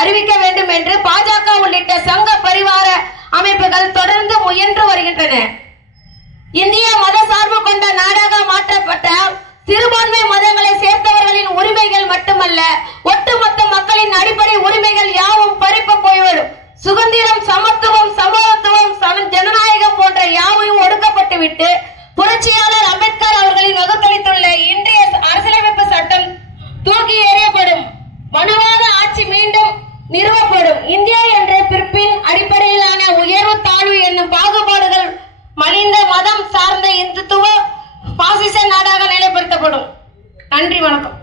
அறிவிக்க வேண்டும் என்று பாஜக உள்ளிட்ட சங்க பரிவார அமைப்புகள் தொடர்ந்து முயன்று வருகின்றன. இந்திய மத சார்பு கொண்ட நாடாக மாற்றப்பட்ட சிறுபான்மை மதங்களை சேர்ந்தவர்களின் உரிமைகள் மட்டுமல்ல, ஒட்டுமொத்த மக்களின் அடிப்படை உரிமைகள் யாவும் பறிப்பு போய்விடும். சுதந்திரம், சமத்துவம், சமத்துவம், ஜனநாயகம் போன்ற யாவையும் ஒடுக்கப்பட்டுவிட்டு புரட்சியாளர் அம்பேத்கர் அவர்களின் வகுத்தளித்துள்ள இன்றைய அரசியலமைப்பு சட்டம் தூக்கி எறியப்படும். மனுவாத ஆட்சி மீண்டும் நிறுவப்படும். இந்தியா என்ற பிறப்பின் அடிப்படையிலான உயர்வு தாழ்வு என்னும் பாகுபாடுகள் மலிந்த மதம் சார்ந்த இந்துத்துவ பாசிச நாடாக நிலைப்படுத்தப்படும். நன்றி, வணக்கம்.